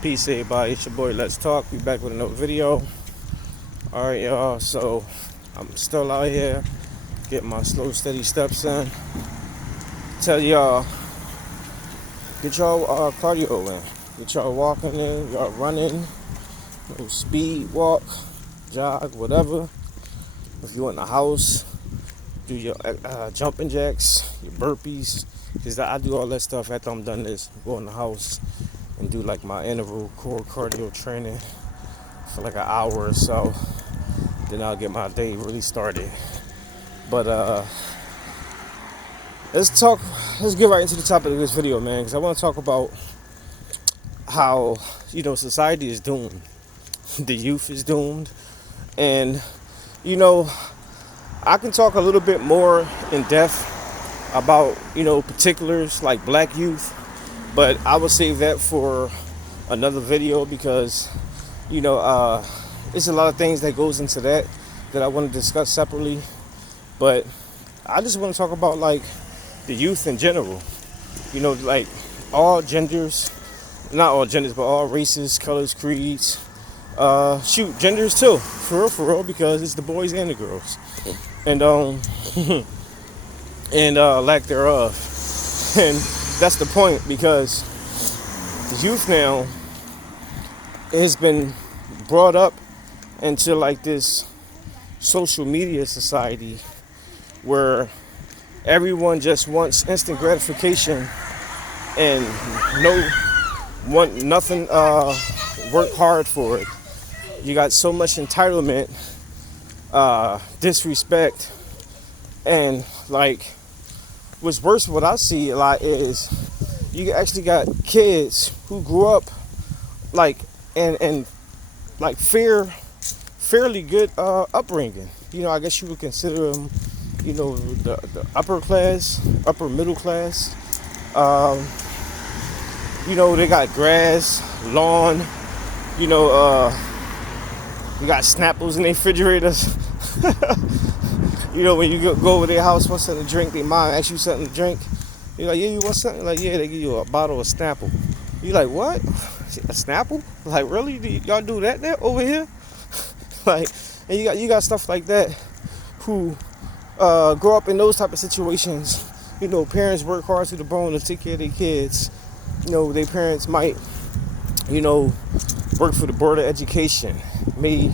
Peace, everybody. It's your boy Let's Talk. We back with another video. Alright, y'all. So I'm still out here getting my slow, steady steps in. Tell y'all, get y'all cardio in. Get y'all walking in, y'all running, speed walk, jog, whatever. If you're in the house, do your jumping jacks, your burpees. Because I do all that stuff after I'm done this. Go in the house and do like my interval core cardio training for like an hour or so. Then I'll get my day really started. But let's get right into the topic of this video, man, because I want to talk about how, society is doomed. The youth is doomed. And, I can talk a little bit more in depth about, particulars like black youth, but I will save that for another video because, there's a lot of things that goes into that I want to discuss separately. But I just want to talk about like the youth in general, like all genders, not all genders, but all races, colors, creeds, genders too, for real, because it's the boys and the girls, and lack thereof. And that's the point, because the youth now has been brought up into like this social media society where everyone just wants instant gratification and nothing work hard for it. You got so much entitlement, disrespect, and like what's worse, what I see a lot is you actually got kids who grew up like and like fairly good upbringing. I guess you would consider them, the upper middle class. They got grass, lawn. You got Snapples in their refrigerators. When you go over their house, want something to drink, they mom ask you something to drink. You're like, yeah, you want something? Like, yeah, they give you a bottle of Snapple. You like, what? A Snapple? Like, really? Y'all do that there over here? Like, and you got stuff like that who grow up in those type of situations. Parents work hard to the bone to take care of their kids. Their parents might, work for the Board of Education, may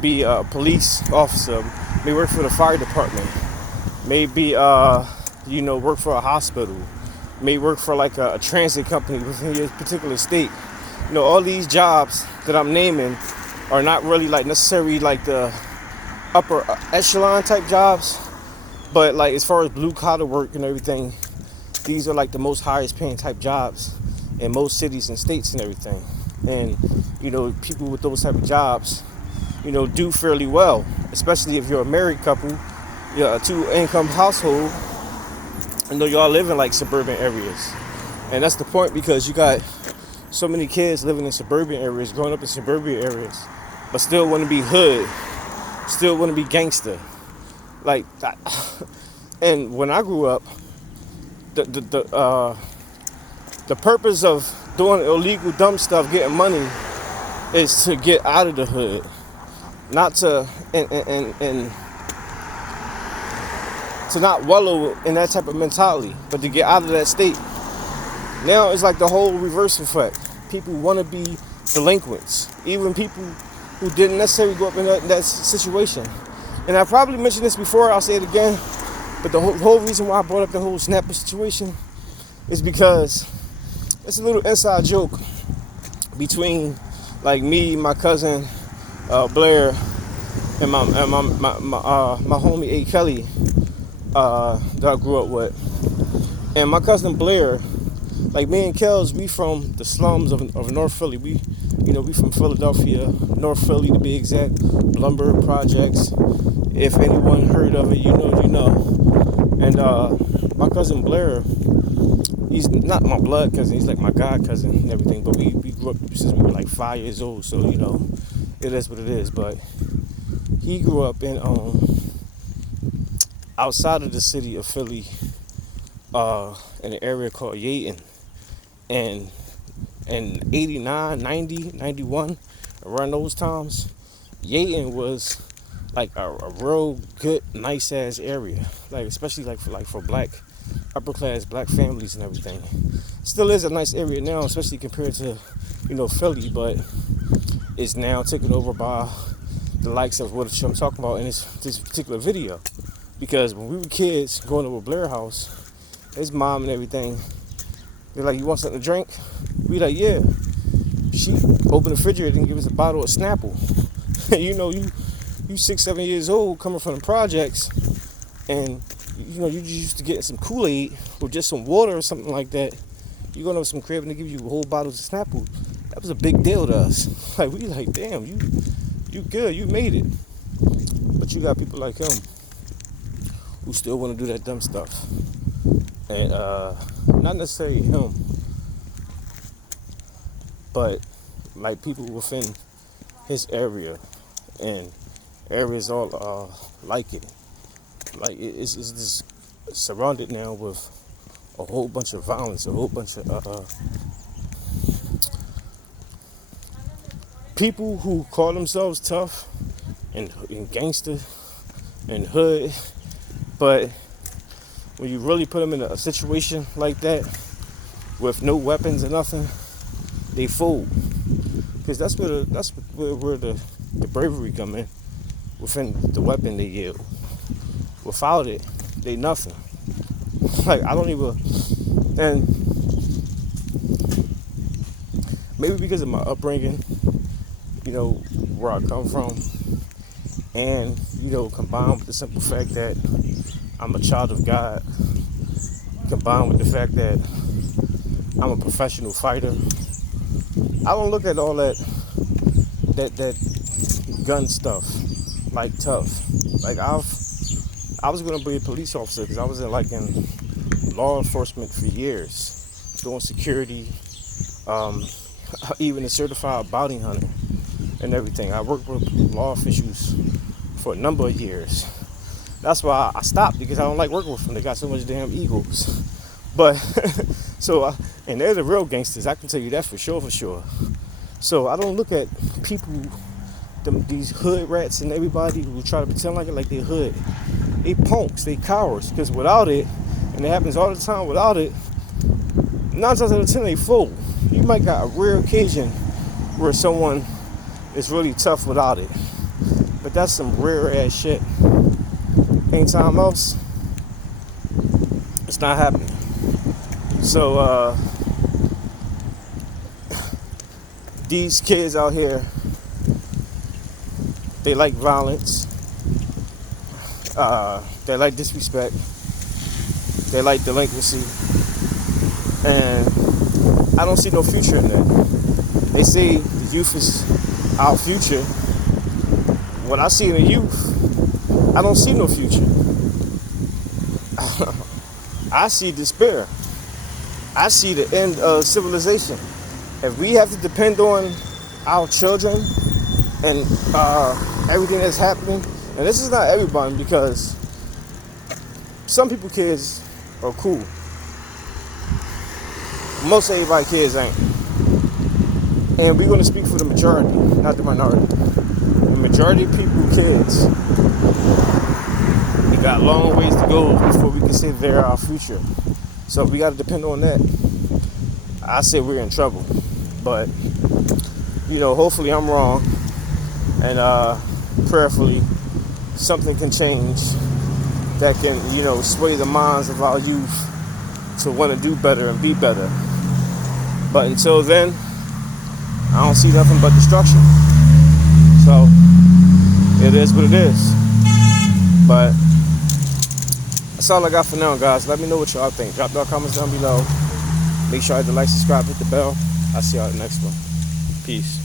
be a police officer, may work for the fire department, maybe work for a hospital, may work for like a transit company within your particular state. All these jobs that I'm naming are not really like necessarily like the upper echelon type jobs, but like as far as blue collar work and everything, these are like the most highest paying type jobs in most cities and states and everything. And people with those type of jobs do fairly well, especially if you're a married couple, a 2-income household. Y'all live in like suburban areas, and that's the point, because you got so many kids living in suburban areas, growing up in suburban areas, but still want to be hood, still want to be gangster, like that. And when I grew up, the purpose of doing illegal dumb stuff, getting money, is to get out of the hood, not to and to not wallow in that type of mentality, but to get out of that state. Now it's like the whole reverse effect. People want to be delinquents, even people who didn't necessarily grow up in that situation. And I probably mentioned this before, I'll say it again, but the whole reason why I brought up the whole Snapper situation is because it's a little inside joke between like me, my cousin Blair, and my homie A. Kelly that I grew up with. And my cousin Blair, like me and Kels, we from the slums of North Philly. We from Philadelphia, North Philly to be exact, Lumber Projects. If anyone heard of it, you know. And my cousin Blair, he's not my blood cousin, he's like my god cousin and everything, but we grew up since we were like 5 years old, so it is what it is. But he grew up in outside of the city of Philly, in an area called Yaton. And in 89, 90, 91, around those times, Yaden was like a real good, nice ass area. Like especially for black upper class black families and everything. Still is a nice area now, especially compared to, Philly, but it's now taken over by the likes of what I'm talking about in this particular video. Because when we were kids going to a Blair house, his mom and everything, they're like, "You want something to drink?" We like, "Yeah." She opened the refrigerator and give us a bottle of Snapple. You 6, 7 years old coming from the projects, and you just used to getting some Kool-Aid or just some water or something like that. You go to some crib and they give you a whole bottle of Snapple. That was a big deal to us. Like we like, damn, you good, you made it. But you got people like him who still want to do that dumb stuff. And not necessarily him, but like people within his area and areas all like it. Like it's just surrounded now with a whole bunch of violence, a whole bunch of people who call themselves tough and gangster and hood, but when you really put them in a situation like that with no weapons or nothing, they fold. Because that's where the bravery come in, within the weapon they yield. Without it, they nothing. Like I don't even, and maybe because of my upbringing, where I come from, and combined with the simple fact that I'm a child of God, combined with the fact that I'm a professional fighter, I don't look at all that gun stuff like tough. Like I was gonna be a police officer because I was in law enforcement for years, doing security, even a certified bounty hunter and everything. I worked with law officials for a number of years. That's why I stopped, because I don't like working with them. They got so much damn egos. But and they're the real gangsters. I can tell you that for sure. So I don't look at people, these hood rats and everybody who try to pretend like they're hood. They punks, they cowards. Because without it, and it happens all the time, without it, 9 times out of 10 they fool. You might got a rare occasion where someone is really tough without it. But that's some rare ass shit. Anytime else, it's not happening. So these kids out here, they like violence, they like disrespect, they like delinquency, and I don't see no future in that. They say the youth is our future. What I see in the youth, I don't see no future. I see despair. I see the end of civilization. If we have to depend on our children and everything that's happening, and this is not everybody, because some people kids are cool. Most everybody kids ain't. And we're going to speak for the majority, not the minority. The majority of people, kids, we got long ways to go before we can say they're our future. So we got to depend on that. I say we're in trouble. But, hopefully I'm wrong. And prayerfully, something can change that can, sway the minds of our youth to want to do better and be better. But until then, I don't see nothing but destruction. So it is what it is. But that's all I got for now, guys. Let me know what y'all think. Drop your comments down below. Make sure I hit the like, subscribe, hit the bell. I'll see y'all in the next one. Peace.